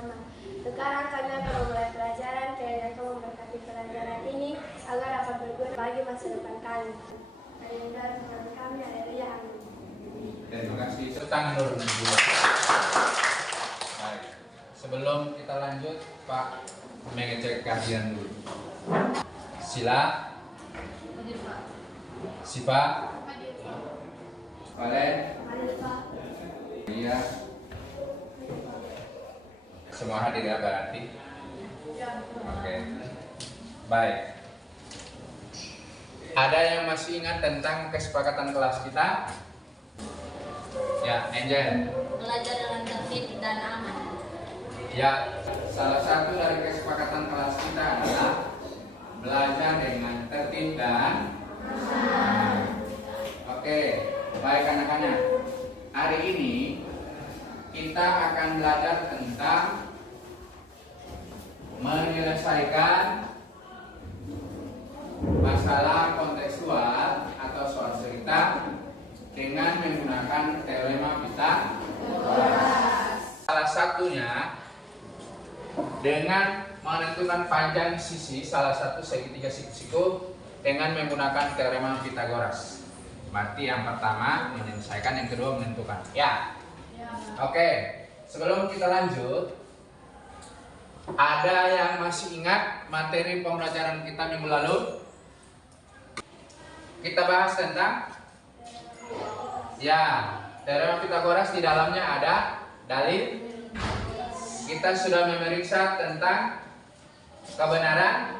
bersama. Sekarang kami akan memulai pelajaran. Kiranya kamu memberkati pelajaran ini agar dapat berguna bagi masa depan kami. Dan Tuhan kami, haleluya, amin. Terima kasih. Tangan dulu. Baik. Sebelum kita lanjut, Pak mengecek kajian dulu. Sila. Sipa. Valen. Iya. Semua hadir ya berarti? Oke. Baik. Ada yang masih ingat tentang kesepakatan kelas kita? Ya, Angel. Belajar dengan tertib dan aman. Ya, salah satu dari kesepakatan kelas kita adalah belajar dengan tertib dan aman. Oke, baik anak-anak. Hari ini kita akan belajar tentang menyelesaikan masalah kontekstual atau soal cerita dengan menggunakan teorema Pythagoras. Salah satunya dengan menentukan panjang sisi salah satu segitiga siku-siku dengan menggunakan teorema Pythagoras. Berarti yang pertama menyelesaikan, yang kedua menentukan. Ya. Oke, sebelum kita lanjut, ada yang masih ingat materi pembelajaran kita minggu lalu? Kita bahas tentang teorema Pythagoras. Di dalamnya ada dalil. Kita sudah memeriksa tentang kebenaran.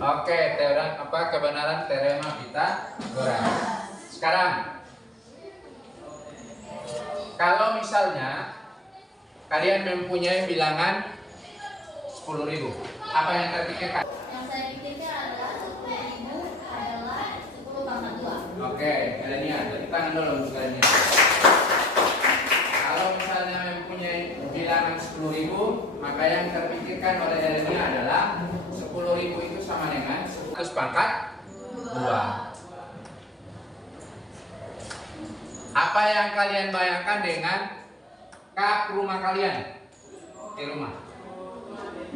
Oke, kebenaran teorema Pythagoras. Sekarang, kalau misalnya kalian mempunyai bilangan 10.000, apa yang terpikirkan? Yang saya pikirkan adalah 10.000 adalah 10 tambah 2. Oke, Elenia, tepuk tangan dulu untuk Elenia. Kalau misalnya mempunyai bilangan 10.000, maka yang terpikirkan oleh Elenia adalah 10.000 itu sama dengan 100 pangkat 2. Apa yang kalian bayangkan dengan kap rumah kalian di rumah?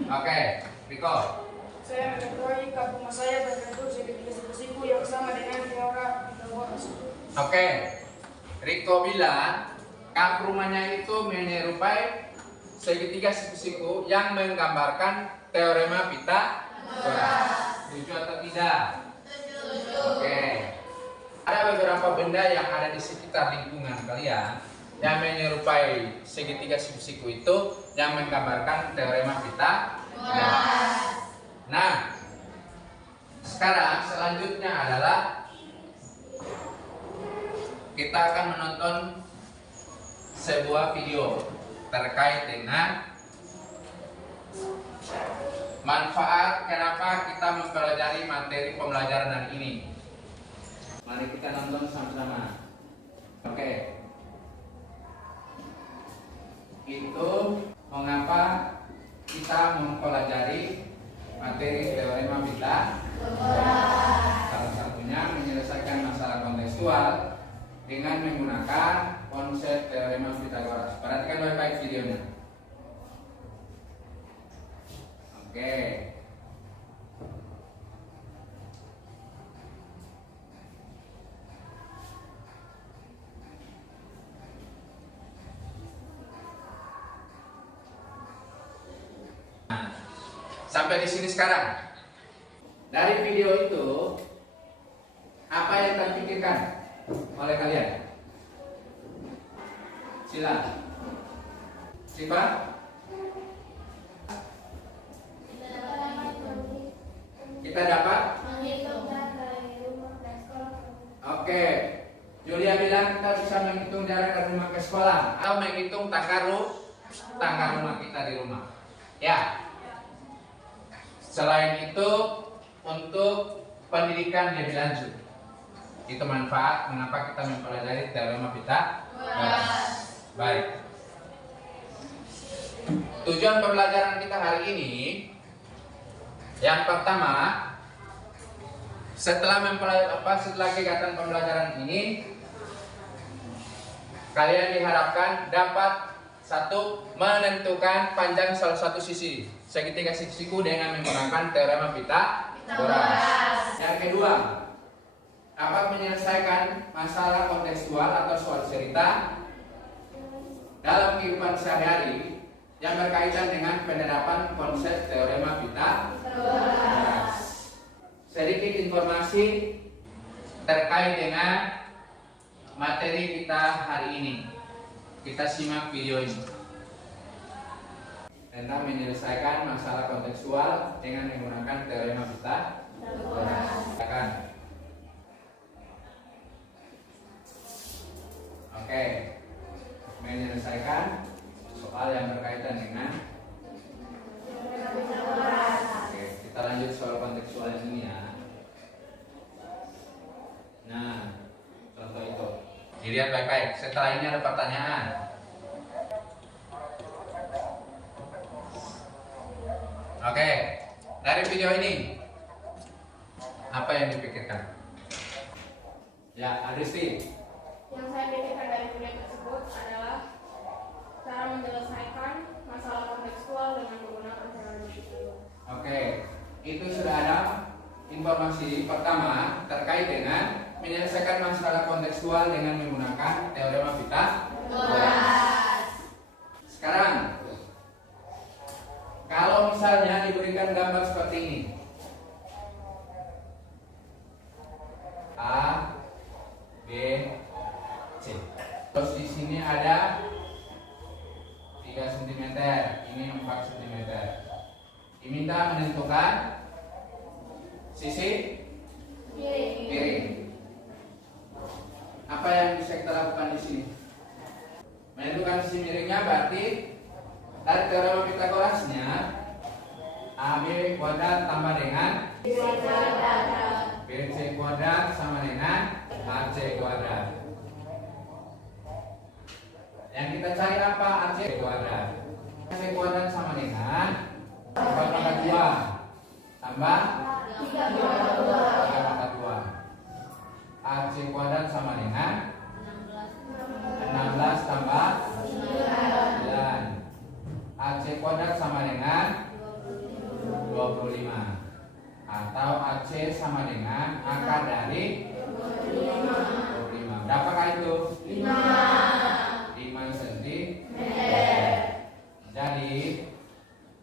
Oke, Riko. Saya mengetahui kap rumah saya berbentuk segitiga siku-siku yang sama dengan teorema Pythagoras. Oke, Riko bilang kap rumahnya itu menyerupai segitiga siku-siku yang menggambarkan teorema Pythagoras. Setuju atau tidak? Oke. Ada beberapa benda yang ada di sekitar lingkungan kalian yang menyerupai segitiga siku-siku itu yang menggambarkan teorema Pythagoras. Nah, sekarang selanjutnya adalah kita akan menonton sebuah video terkait dengan manfaat kenapa kita mempelajari materi pembelajaran hari ini. Mari kita nonton sama-sama. Oke. Itu mengapa kita mempelajari materi teorema Pythagoras. Salah satunya menyelesaikan masalah kontekstual dengan menggunakan konsep teorema Pythagoras. Perhatikan baik-baik videonya. Oke. Sampai di sini sekarang. Dari video itu, apa yang terpikirkan oleh kalian? Sila. Siapa? Kita dapat? Oke. Julia bilang kita bisa menghitung jarak dari rumah ke sekolah atau menghitung tangga rumah kita di rumah. Ya. Selain itu, untuk pendidikan lebih lanjut, itu manfaat mengapa kita mempelajari teorema Pythagoras. Baik. Tujuan pembelajaran kita hari ini, yang pertama, setelah kegiatan pembelajaran ini, kalian diharapkan dapat Satu, menentukan panjang salah satu sisi segitiga sisiku dengan menggunakan teorema Pythagoras. Yang kedua, dapat menyelesaikan masalah kontekstual atau soal cerita dalam kehidupan sehari-hari yang berkaitan dengan penerapan konsep teorema Pythagoras. Sedikit informasi terkait dengan materi kita hari ini. Kita simak video ini tentang menyelesaikan masalah kontekstual dengan menggunakan teorema Pythagoras. Oke, menyelesaikan soal yang berkaitan dengan teorema Pythagoras. Oke, kita lanjut soal kontekstual yang ini ya. Nah, contoh itu dilihat baik-baik. Setelah ini ada pertanyaan. Oke, dari video ini apa yang dipikirkan? Ya, Aristi. Yang saya pikirkan dari video tersebut adalah cara menyelesaikan masalah kontekstual dengan menggunakan teorema Pythagoras. Oke, itu sudah ada informasi pertama terkait dengan menyelesaikan masalah kontekstual dengan menggunakan teorema Pythagoras. Sekarang, kalau misalnya diberikan gambar seperti ini, A, B, C. Terus di sini ada 3 cm, ini 4 cm. Diminta menentukan sisi miring. Apa yang bisa kita lakukan di sini? Menentukan sisi miringnya berarti dari teorema Pythagorasnya AB kuadrat tambah dengan BC kuadrat sama dengan AC kuadrat. Yang kita cari apa? AC kuadrat. AC kuadrat sama dengan 4 pangkat 2 tambah 3 pangkat 2. AC kuadrat sama dengan 16 tambah 9. AC kuadrat sama dengan 25. Atau AC sama dengan akar dari 25. Berapakah itu? 5 cm. Jadi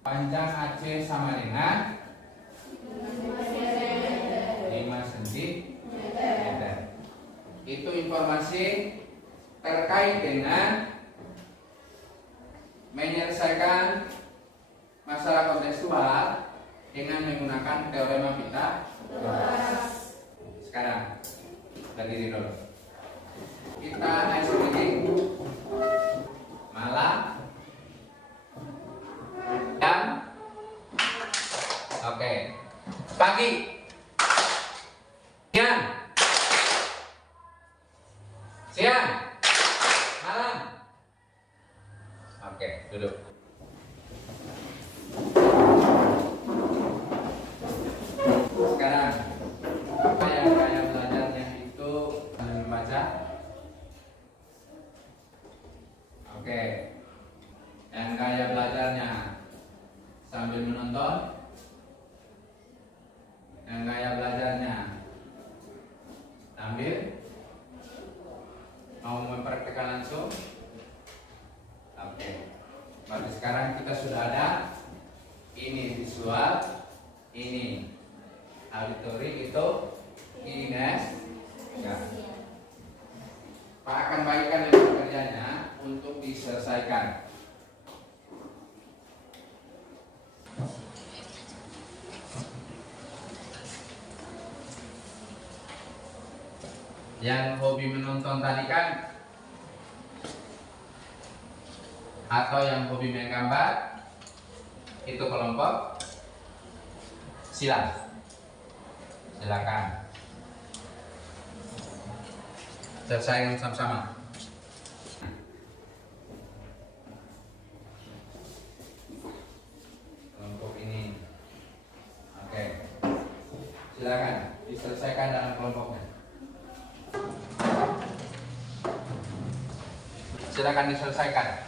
panjang AC sama dengan 5 cm. Itu informasi terkait dengan menyelesaikan masalah kontekstual dengan menggunakan teorema Pythagoras. Sekarang berdiri dulu. Kita ice breaking malam dan oke pagi siang malam. Oke, duduk. Sekarang apa yang gaya belajarnya itu membaca? Oke. Yang gaya belajarnya sambil menonton. Yang gaya belajarnya sambil mau mempraktikkan langsung. Oke. Berarti sekarang kita sudah ada ini visual, ini auditory, itu kinesis. Ya. Pak akan bagikan pekerjaannya untuk diselesaikan. Yang hobi menonton tadi kan, atau yang hobi main gambar, itu kelompok silakan selesaikan sama-sama. Kelompok ini, oke, silakan diselesaikan dalam kelompoknya. Silakan diselesaikan.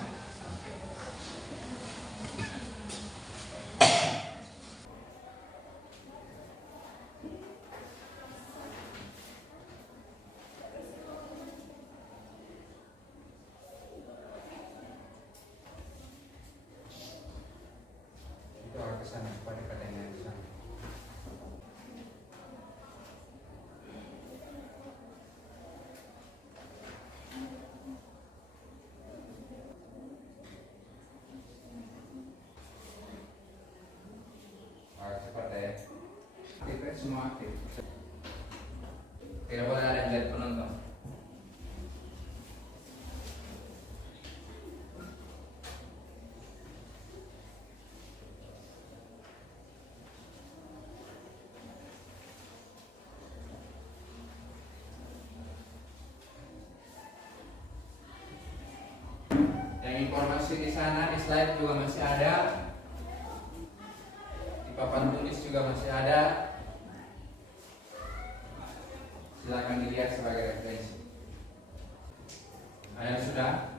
semua aktif. Tidak boleh ada yang jadi penonton. Yang informasi di sana di slide juga masih ada, di papan tulis juga masih ada. Silakan dilihat sebagai referensi. Ada yang sudah?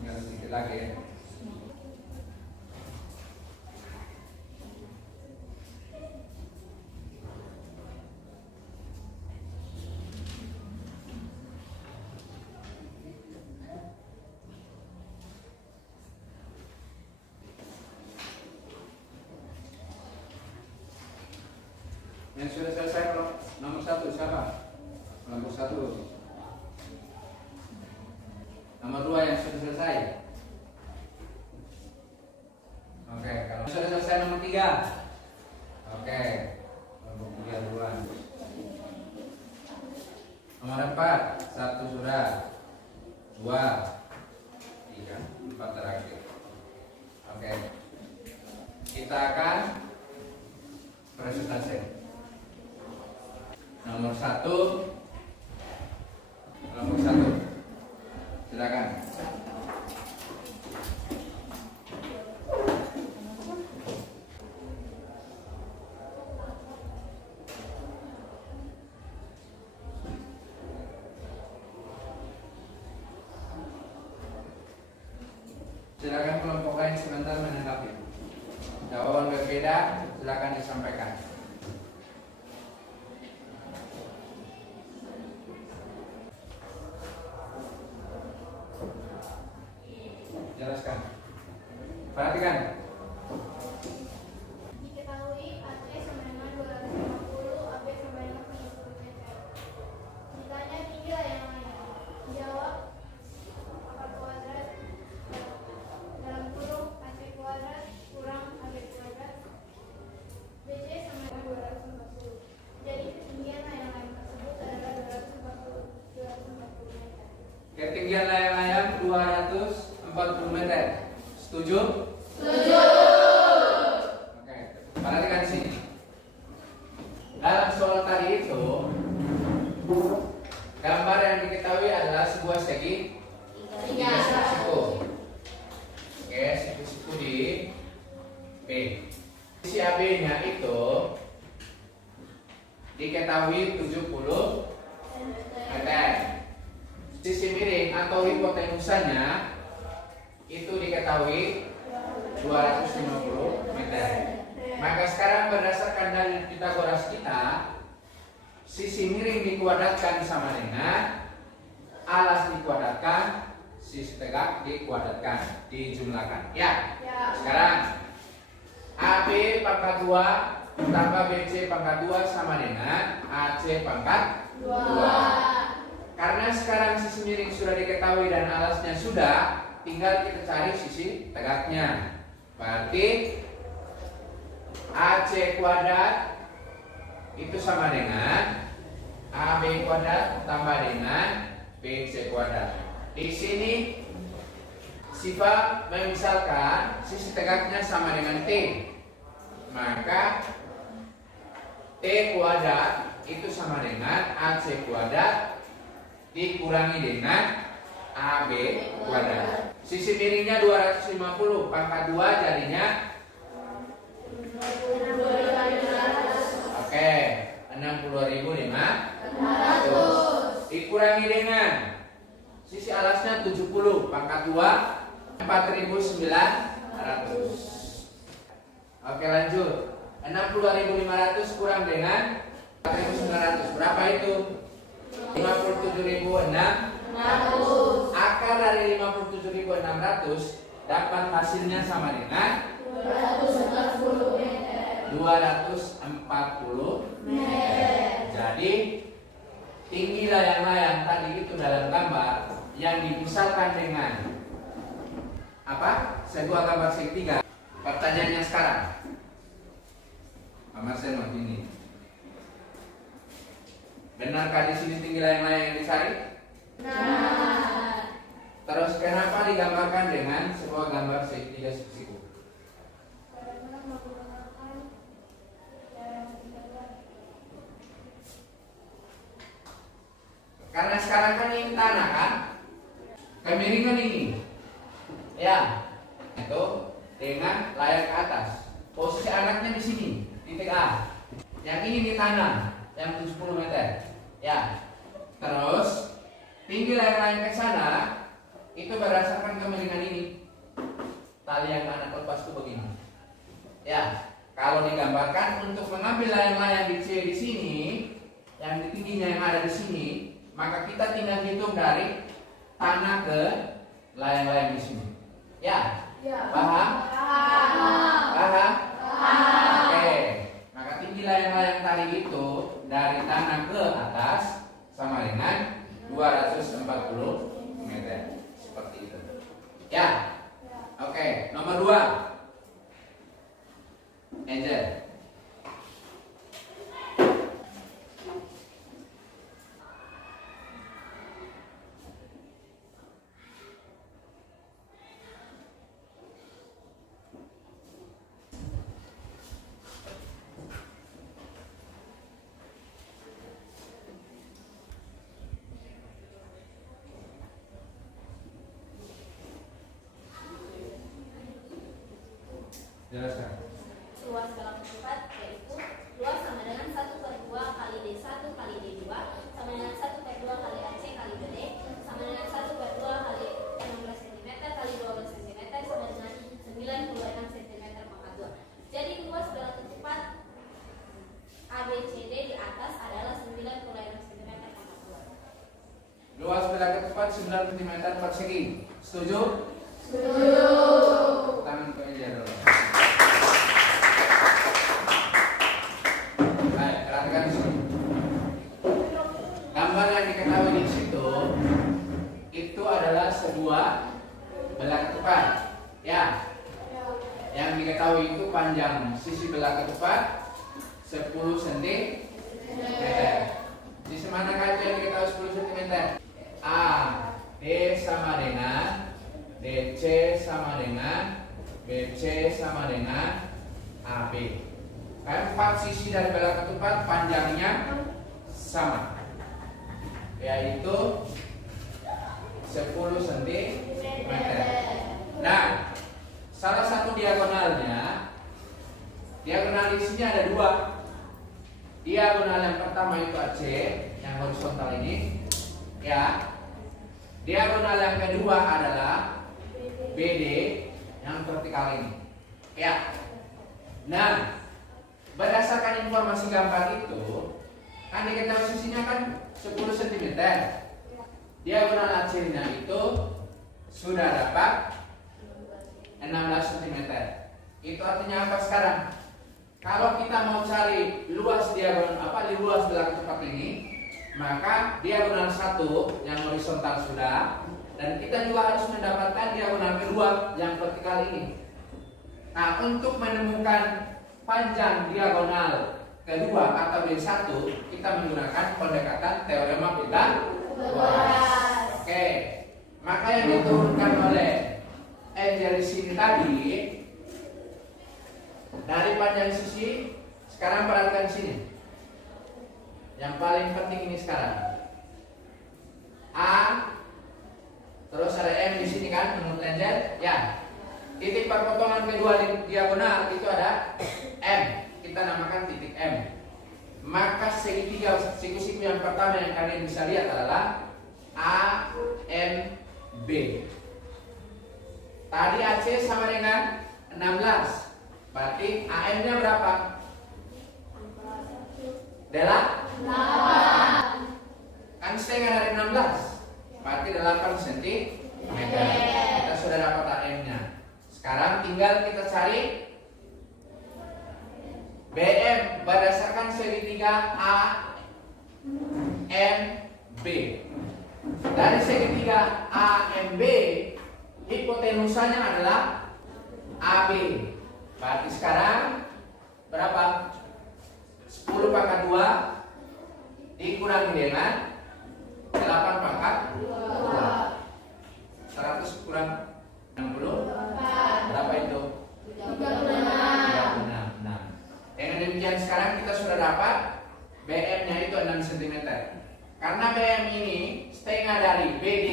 Tinggal sedikit lagi ya. Yang sudah selesai nomor 1 siapa? Nomor 1. Nomor 2 yang sudah selesai. Oke, kalau sudah selesai nomor 3. Oke, kelompok kuliah duluan. Nomor 4, 1 sudah. 2, 3, 4 terakhir. Oke. Kita akan presentasi. Nomor 1, kelompok 1, silakan. Silakan kelompok lain sebentar menanggapi. Jawaban berbeda, silakan disampaikan. Jelaskan. Perhatikan. Diketahui AC sama dengan 250, AB sama dengan 30 meter. Ditanya tinggi layangannya. Jawab akar kuadrat dalam kurung AC kuadrat kurang AB kuadrat. BC sama dengan 240. Jadi ketinggian layang-layang tersebut adalah 240 meter. Ketinggian layang-layang 240 meter. Setuju? Setuju. Oke. Perhatikan di sini. Dalam soal tadi itu, gambar yang diketahui adalah sebuah segi tiga siku. Oke, siku-siku di B. Sisi AB-nya itu diketahui 70 meter. Sisi miring atau hipotenusanya itu diketahui 250 meter. Maka sekarang berdasarkan dalil Pitagoras kita, sisi miring dikuadratkan sama dengan alas dikuadratkan, sisi tegak dikuadratkan, dijumlahkan. Ya. Sekarang AB pangkat 2 tambah BC pangkat 2 sama dengan AC pangkat 2. Karena sekarang sisi miring sudah diketahui dan alasnya sudah, tinggal kita cari sisi tegaknya. Berarti AC kuadrat itu sama dengan AB kuadrat tambah dengan BC kuadrat. Di sini Siva memisalkan sisi tegaknya sama dengan T. Maka T kuadrat itu sama dengan AC kuadrat dikurangi dengan AB kuadrat. Sisi miringnya 250 pangkat 2 jadinya oke, 60.500 dikurangi dengan sisi alasnya 70 pangkat 2 4.900. Oke, lanjut. 60.500 kurang dengan 4.900 berapa itu? 57.600. Akar dari 57.600 dapat hasilnya sama dengan 240 meter. 240 meter. Jadi tinggi layang-layang tadi itu dalam gambar yang dimisalkan dengan apa? Sebuah gambar segitiga. Pertanyaannya sekarang, Pak Marcel begini. Benarkah di sini tinggi layang-layang yang dicari? Benar. Terus kenapa digambarkan dengan sebuah gambar segitiga siku? Karena menggunakan teorema Pythagoras. Karena sekarang kan ini tanah kan, kemiringan ini, ya, itu dengan layar ke atas. Posisi anaknya di sini, titik A. Yang ini di tanah, yang 10 meter, ya. Terus tinggi layar-layar ke sana itu berdasarkan kemiringan ini. Tali yang anak lepas itu begini, ya. Kalau digambarkan untuk mengambil layang-layang di C di sini, yang di tingginya yang ada di sini, maka kita tinggal hitung dari tanah ke layang-layang di sini. Ya? Paham? Paham? Oke. Maka tinggi layang-layang tadi itu dari tanah ke atas sama dengan 240 meter. Seperti itu. Ya? Oke. Nomor 2. Angel. Jelaskan. Luas dalam ketupat yaitu luas sama dengan 1/2 kali D1 kali D2 sama dengan 1/2 kali AC kali BD sama dengan 1/2 kali 16 cm kali 12 cm sama dengan 96 cm pangkat 2. Jadi luas dalam ketupat ABCD di atas adalah 96 cm pangkat 2. Luas belah ketupat 9 cm persegi. Setuju? Setuju. Tangan ke meja dulu. Baik, perhatikan di sini. Gambar yang diketahui di situ itu adalah sebuah belah ketupat. Ya. Yang diketahui itu panjang sisi belah ketupat 10 cm. Di mana kaca yang diketahui 10 cm? A, D sama dengan DC sama dengan BC sama dengan AB. Empat sisi dari belah ketupat panjangnya sama, yaitu 10 cm. Nah, salah satu diagonalnya, diagonal di sini ada dua. Diagonal yang pertama itu AC, yang horizontal ini, ya. Diagonal yang kedua adalah BD yang vertikal ini, ya. Nah, berdasarkan informasi gambar itu, kan diketahui sisinya kan 10 cm. Diagonal AC-nya itu sudah dapat 16 cm. Itu artinya apa sekarang? Kalau kita mau cari luas diagonal luas belah ketupat ini, maka diagonal 1 yang horizontal sudah, dan kita juga harus mendapatkan diagonal kedua yang vertikal ini. Nah, untuk menemukan panjang diagonal kedua atau D1, kita menggunakan pendekatan teorema Pythagoras. Oke. Maka yang diturunkan oleh Angel di sini tadi dari panjang sisi, sekarang perhatikan sini. Yang paling penting ini sekarang. A, terus ada M di sini kan menurut Angel, ya. Titik perpotongan kedua di diagonal itu ada M. Kita namakan titik M. Maka segitiga siku-siku yang pertama yang kalian bisa lihat adalah A, M, B. Tadi AC sama dengan 16. Berarti AM-nya berapa? 8. Kan setengah dari 16. Berarti 8 cm. Kita sudah dapat AM-nya. Sekarang tinggal kita cari berdasarkan segitiga A, M, B. Dari segitiga A, M, B, hipotenusanya adalah AB. Berarti sekarang berapa? 10 pangkat 2 dikurangi dengan 8 pangkat 2. 100 kurang 60. Berapa itu? 36. Dengan demikian sekarang kita sudah dapat BM-nya itu 6 cm. Karena BM ini setengah dari BD,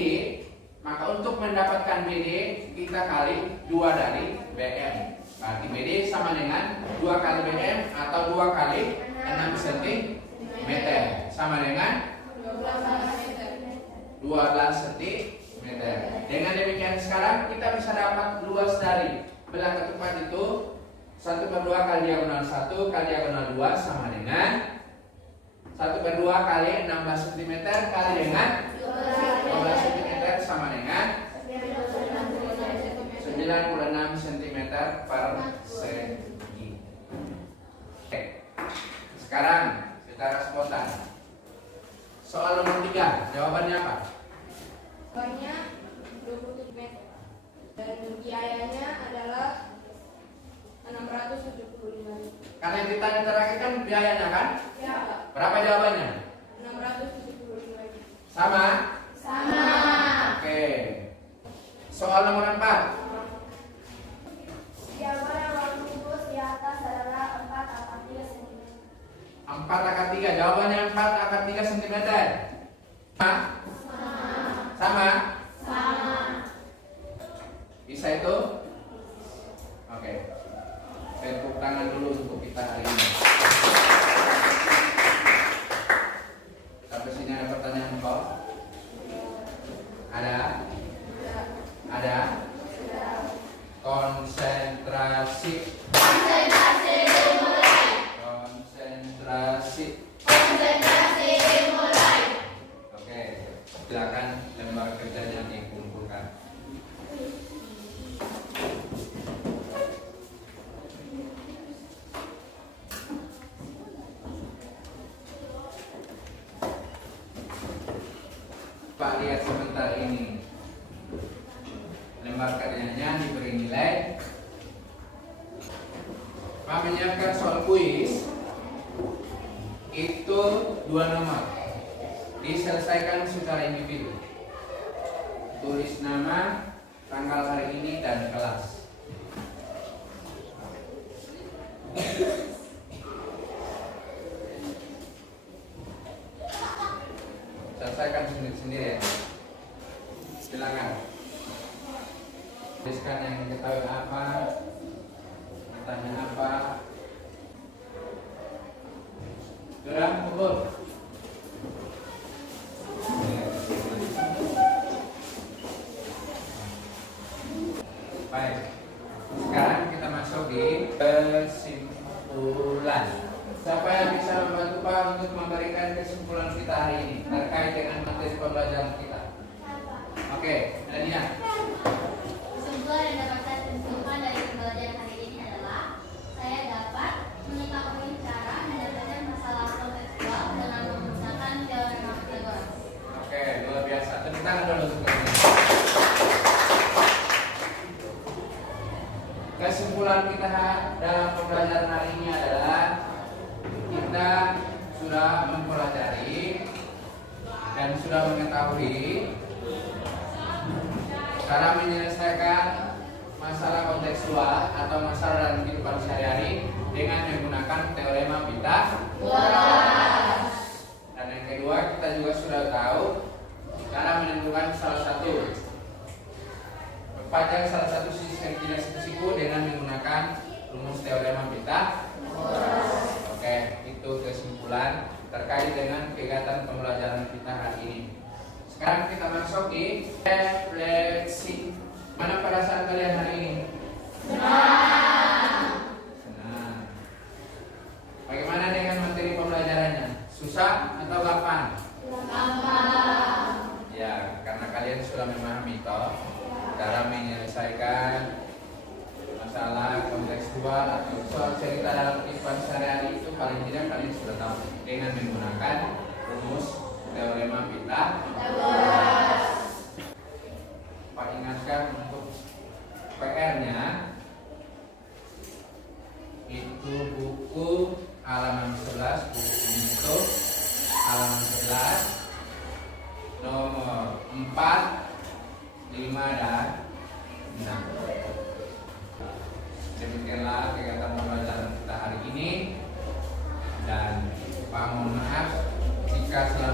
maka untuk mendapatkan BD kita kali 2 dari BM. Berarti BD sama dengan 2 kali BM atau 2 kali 6 cm sama dengan 12 cm. Dengan demikian sekarang kita bisa dapat luas dari belah ketupat itu 1/2 kali diagonal 1 kali diagonal 2 sama dengan 1/2 kali 16 cm kali dengan 12 cm sama dengan 96 cm per segi. Oke. Sekarang secara spontan. Soal nomor 3, jawabannya apa? Lebarnya 27 meter dan biayanya adalah 675.000. Karena yang ditanya terakhir kan biayanya kan? Ya, Berapa jawabannya? 675.000. Sama? Sama. Oke. Soal nomor 4. Jawaban yang lurus di atas adalah 4 akar 3 cm. 4 akar 3. Jawabannya 4 akar 3 cm. Sama? Sama? Sama. Bisa itu? Oke. Tepuk tangan dulu untuk kita hari ini. Sampai sini ada pertanyaan kok? Ada? Ada? Konsentrasi. Konsentrasi dimulai. Konsentrasi. Konsentrasi dimulai. Oke. Silakan lembar kerjanya dikumpulkan. Pak lihat sebentar ini. Lembar kerjanya diberi nilai. Pak menyiapkan soal kuis itu 2 nomor. Diselesaikan secara individu. Tulis nama, tanggal hari ini dan kelas. Selesaikan sendiri-sendiri ya. Silakan. Tuliskan yang diketahui apa, ditanya apa. Sudah kumpul. Baik. Sekarang kita masuk di kesimpulan. Siapa yang bisa membantu Pak untuk memberikan kesimpulan kita hari ini terkait dengan materi pembelajaran kita? Oke, Nadia. Kesimpulan yang dapat saya simpulkan dari pembelajaran hari ini adalah saya dapat mengetahui cara menyelesaikan masalah kontekstual dengan menggunakan teorema Pythagoras. Oke, luar biasa. Tepuk tangan dulu untuk ini. Kesimpulan kita dalam pembelajaran hari ini adalah kita sudah mempelajari dan sudah mengetahui cara menyelesaikan masalah kontekstual atau masalah dalam kehidupan sehari-hari dengan menggunakan teorema Pythagoras. Dan yang kedua, kita juga sudah tahu cara menentukan mempanjang salah satu sisi segitiga siku dengan menggunakan rumus teorema Pythagoras. Oke, itu kesimpulan terkait dengan kegiatan pembelajaran kita hari ini. Sekarang kita masuk di refleksi. Mana perasaan kalian hari ini? Senang. Bagaimana dengan materi pembelajarannya? Susah atau gampang? Gampang. Ya, karena kalian sudah memahami toh cara menyelesaikan masalah kontekstual atau soal cerita dalam kehidupan sehari-hari itu paling tidak Pitagoras. Pak ingatkan untuk PR-nya itu buku halaman 11, buku ini itu halaman 11 nomor 4, 5 dan 6. Demikianlah kegiatan pembelajaran kita hari ini, dan Pak mohon maaf jika selama